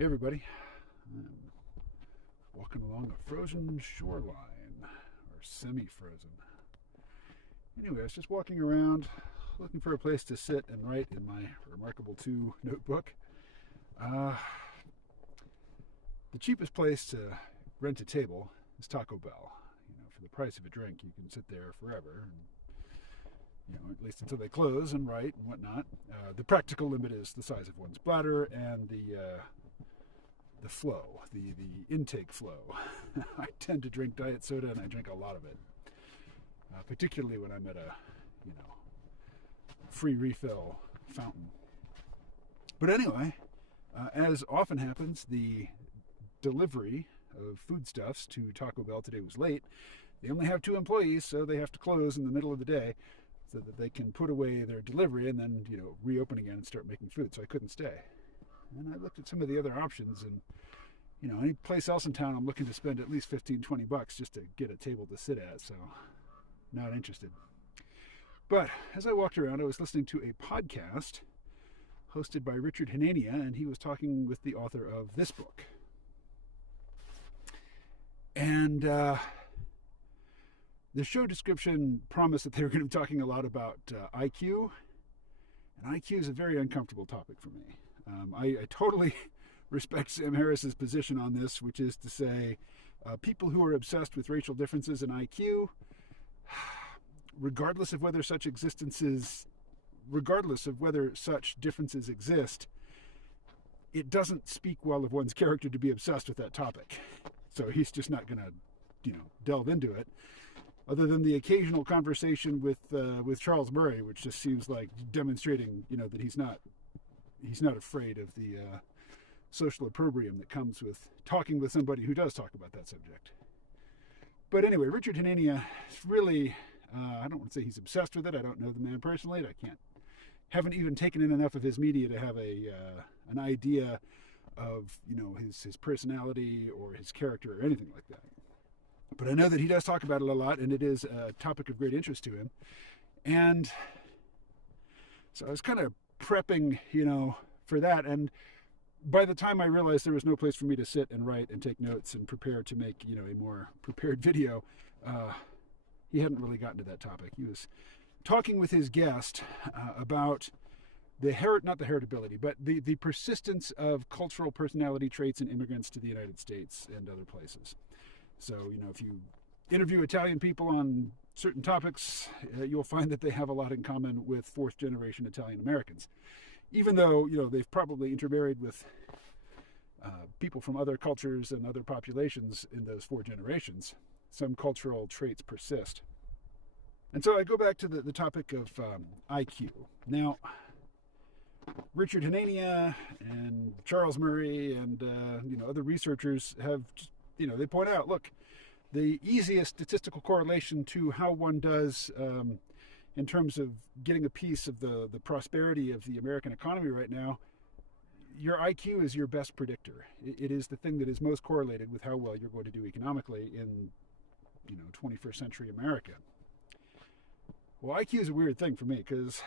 Hey everybody, I'm walking along a frozen shoreline, or semi-frozen. Anyway, I was just walking around looking for a place to sit and write in my Remarkable 2 notebook. The cheapest place to rent a table is Taco Bell. For the price of a drink, you can sit there forever, and, at least until they close and write and whatnot. The practical limit is the size of one's bladder and the flow, the intake flow. I tend to drink diet soda, and I drink a lot of it, particularly when I'm at a free refill fountain. But anyway, as often happens, the delivery of foodstuffs to Taco Bell today was late. They only have 2 employees, so they have to close in the middle of the day so that they can put away their delivery and then reopen again and start making food. So I couldn't stay. And I looked at some of the other options, and any place else in town, I'm looking to spend at least $15-20 just to get a table to sit at, so not interested. But as I walked around, I was listening to a podcast hosted by Richard Hanania, and he was talking with the author of this book. And the show description promised that they were going to be talking a lot about IQ, and IQ is a very uncomfortable topic for me. I totally respect Sam Harris's position on this, which is to say people who are obsessed with racial differences in IQ, regardless of whether such differences exist, it doesn't speak well of one's character to be obsessed with that topic. So he's just not going to, delve into it, other than the occasional conversation with Charles Murray, which just seems like demonstrating, that he's not afraid of the social opprobrium that comes with talking with somebody who does talk about that subject. But anyway, Richard Hanania is really, I don't want to say he's obsessed with it. I don't know the man personally. Haven't even taken in enough of his media to have an idea of, his personality or his character or anything like that. But I know that he does talk about it a lot, and it is a topic of great interest to him. And so I was kind of prepping, for that. And by the time I realized there was no place for me to sit and write and take notes and prepare to make, a more prepared video, he hadn't really gotten to that topic. He was talking with his guest about not the heritability, but the persistence of cultural personality traits in immigrants to the United States and other places. So, if you interview Italian people on certain topics, you'll find that they have a lot in common with fourth-generation Italian Americans. Even though, they've probably intermarried with people from other cultures and other populations in those 4 generations, some cultural traits persist. And so I go back to the topic of IQ. Now, Richard Hanania and Charles Murray and, other researchers have, they point out, look, the easiest statistical correlation to how one does in terms of getting a piece of the prosperity of the American economy right now, your IQ is your best predictor. It is the thing that is most correlated with how well you're going to do economically in, 21st century America. Well, IQ is a weird thing for me because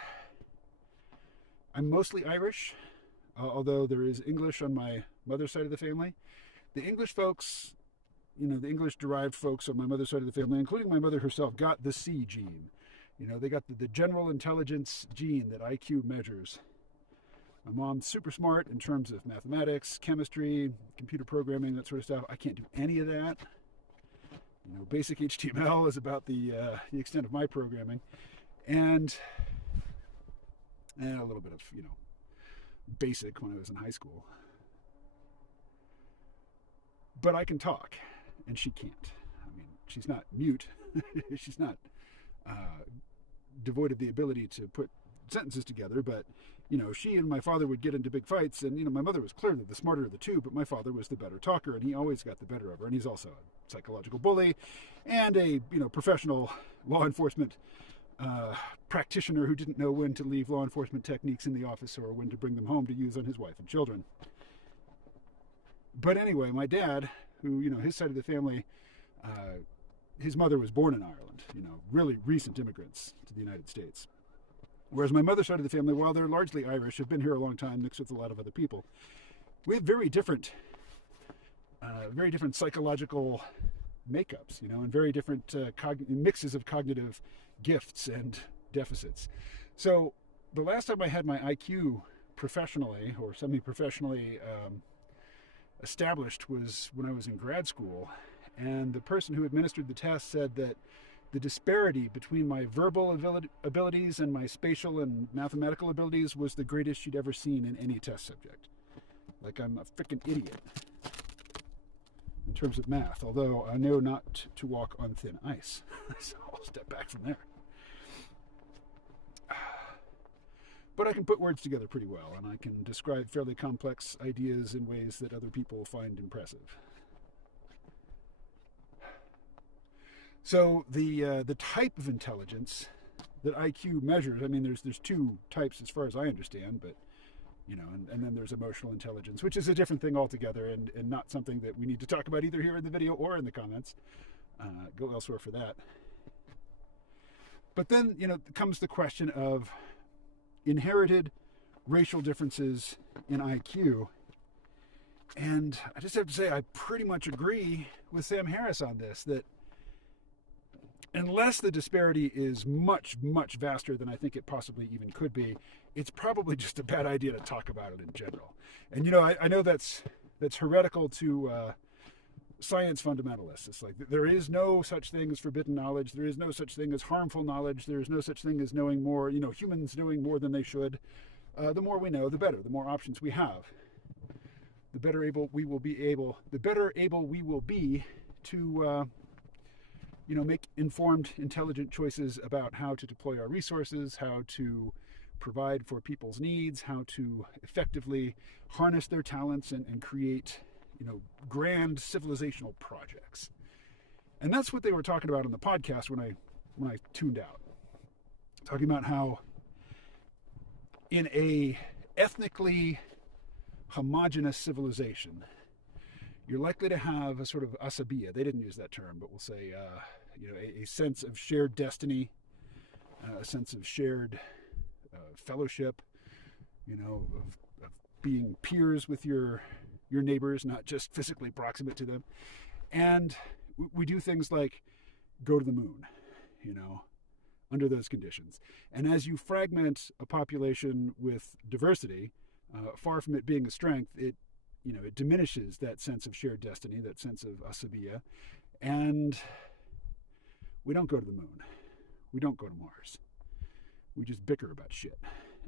I'm mostly Irish, although there is English on my mother's side of the family. The English folks, the English-derived folks on my mother's side of the family, including my mother herself, got the C gene. They got the general intelligence gene that IQ measures. My mom's super smart in terms of mathematics, chemistry, computer programming, that sort of stuff. I can't do any of that. Basic HTML is about the extent of my programming. And a little bit of, basic when I was in high school. But I can talk, and she can't. I mean, she's not mute. She's not devoid of the ability to put sentences together, but, she and my father would get into big fights, and, my mother was clearly the smarter of the two, but my father was the better talker, and he always got the better of her, and he's also a psychological bully and a, professional law enforcement practitioner who didn't know when to leave law enforcement techniques in the office or when to bring them home to use on his wife and children. But anyway, my dad, who, his side of the family, his mother was born in Ireland, really recent immigrants to the United States. Whereas my mother's side of the family, while they're largely Irish, have been here a long time, mixed with a lot of other people. we have very different psychological makeups, and very different mixes of cognitive gifts and deficits. So the last time I had my IQ professionally or semi-professionally established was when I was in grad school, and the person who administered the test said that the disparity between my verbal abilities and my spatial and mathematical abilities was the greatest she'd ever seen in any test subject. Like I'm a freaking idiot in terms of math, although I know not to walk on thin ice. So I'll step back from there. But I can put words together pretty well, and I can describe fairly complex ideas in ways that other people find impressive. So the type of intelligence that IQ measures, I mean, there's two types as far as I understand, but and then there's emotional intelligence, which is a different thing altogether, and not something that we need to talk about either here in the video or in the comments. Go elsewhere for that. But then, comes the question of inherited racial differences in IQ. And I just have to say, I pretty much agree with Sam Harris on this, that unless the disparity is much, much vaster than I think it possibly even could be, it's probably just a bad idea to talk about it in general. And, I know that's heretical to science fundamentalists. It's like there is no such thing as forbidden knowledge. There is no such thing as harmful knowledge. There is no such thing as knowing more, humans knowing more than they should. The more we know, the better. The more options we have, the better able we will be to make informed, intelligent choices about how to deploy our resources, how to provide for people's needs, how to effectively harness their talents and create grand civilizational projects. And that's what they were talking about on the podcast when I tuned out. Talking about how in a ethnically homogenous civilization, you're likely to have a sort of asabiya. They didn't use that term, but we'll say a sense of shared destiny, a sense of shared fellowship, of being peers with your neighbors, not just physically proximate to them. And we do things like go to the moon, under those conditions. And as you fragment a population with diversity, far from it being a strength, it diminishes that sense of shared destiny, that sense of asabiya. And we don't go to the moon. We don't go to Mars. We just bicker about shit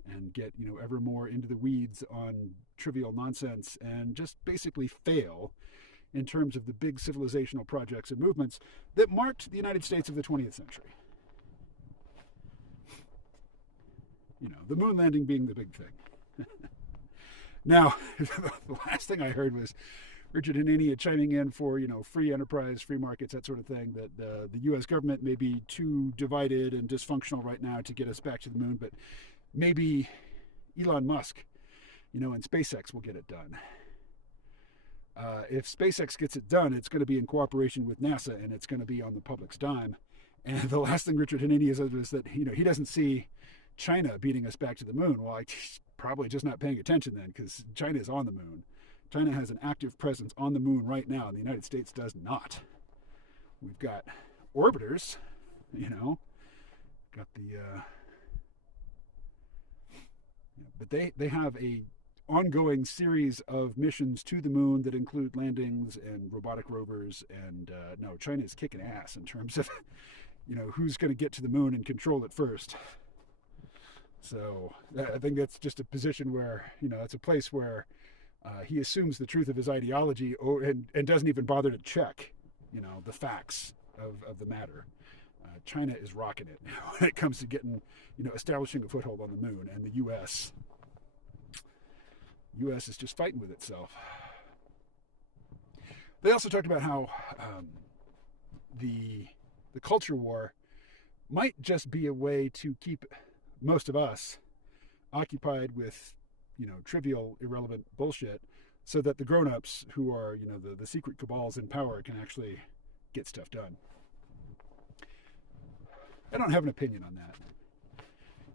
and get, ever more into the weeds on trivial nonsense and just basically fail in terms of the big civilizational projects and movements that marked the United States of the 20th century. The moon landing being the big thing. Now, the last thing I heard was Richard Hanania chiming in for, free enterprise, free markets, that sort of thing, that the U.S. government may be too divided and dysfunctional right now to get us back to the moon, but maybe Elon Musk, and SpaceX will get it done. If SpaceX gets it done, it's going to be in cooperation with NASA, and it's going to be on the public's dime. And the last thing Richard Hanania said was that, he doesn't see China beating us back to the moon. Well, he's probably just not paying attention then, because China is on the moon. China has an active presence on the moon right now, and the United States does not. We've got orbiters, got the... but they have a ongoing series of missions to the moon that include landings and robotic rovers. And no, China is kicking ass in terms of, who's going to get to the moon and control it first. So I think that's just a position where, it's a place where he assumes the truth of his ideology and doesn't even bother to check, the facts of the matter. China is rocking it when it comes to getting, establishing a foothold on the moon, and the U.S. is just fighting with itself. They also talked about how the culture war might just be a way to keep most of us occupied with, trivial, irrelevant bullshit, so that the grown-ups who are, the secret cabals in power can actually get stuff done. I don't have an opinion on that.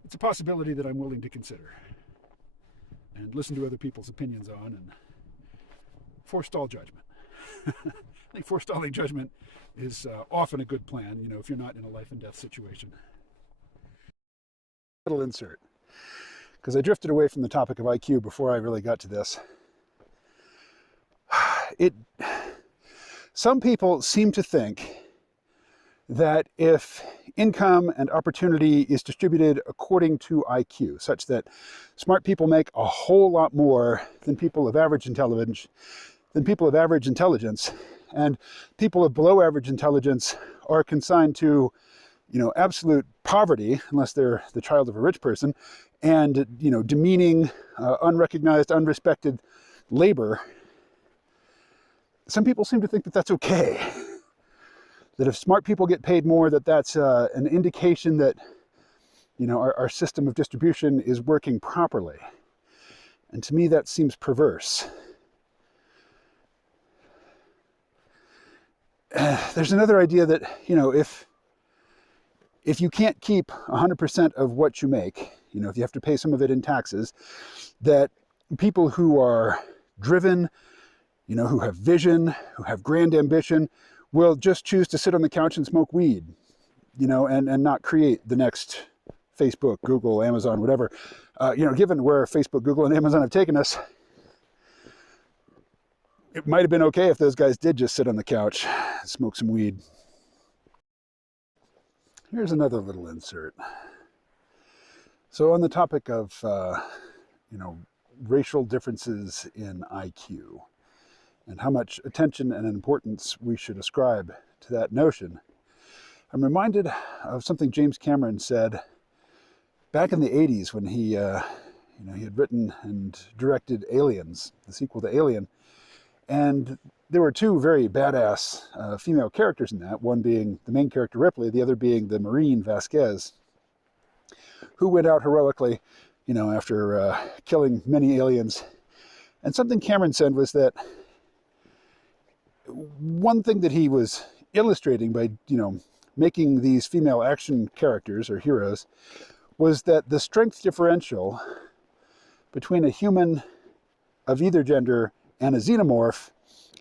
It's a possibility that I'm willing to consider and listen to other people's opinions on and forestall judgment. I think forestalling judgment is often a good plan, if you're not in a life and death situation. Little insert, because I drifted away from the topic of IQ before I really got to this. Some people seem to think that if income and opportunity is distributed according to IQ, such that smart people make a whole lot more than people of average intelligence, and people of below average intelligence are consigned to, absolute poverty, unless they're the child of a rich person, and, demeaning, unrecognized, unrespected labor. Some people seem to think that that's okay. That if smart people get paid more, that's an indication that, our system of distribution is working properly. And to me, that seems perverse. There's another idea that, if you can't keep 100% of what you make, if you have to pay some of it in taxes, that people who are driven, who have vision, who have grand ambition, will just choose to sit on the couch and smoke weed, and not create the next Facebook, Google, Amazon, whatever. Given where Facebook, Google, and Amazon have taken us, it might have been okay if those guys did just sit on the couch and smoke some weed. Here's another little insert. So on the topic of, racial differences in IQ, and how much attention and importance we should ascribe to that notion, I'm reminded of something James Cameron said back in the 80s when he had written and directed Aliens, the sequel to Alien. And there were two very badass female characters in that, one being the main character Ripley, the other being the Marine Vasquez, who went out heroically, after killing many aliens. And something Cameron said was that one thing that he was illustrating by, making these female action characters or heroes was that the strength differential between a human of either gender and a xenomorph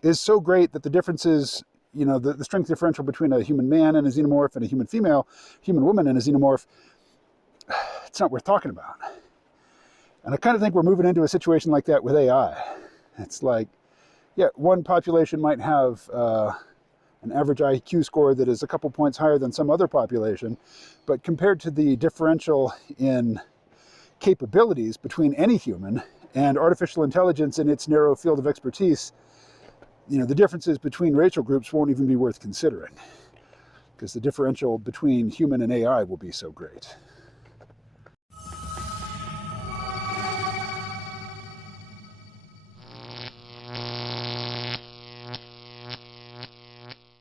is so great that the differences, the strength differential between a human man and a xenomorph and a human woman and a xenomorph, it's not worth talking about. And I kind of think we're moving into a situation like that with AI. It's like, yeah, one population might have an average IQ score that is a couple points higher than some other population, but compared to the differential in capabilities between any human and artificial intelligence in its narrow field of expertise, the differences between racial groups won't even be worth considering, because the differential between human and AI will be so great.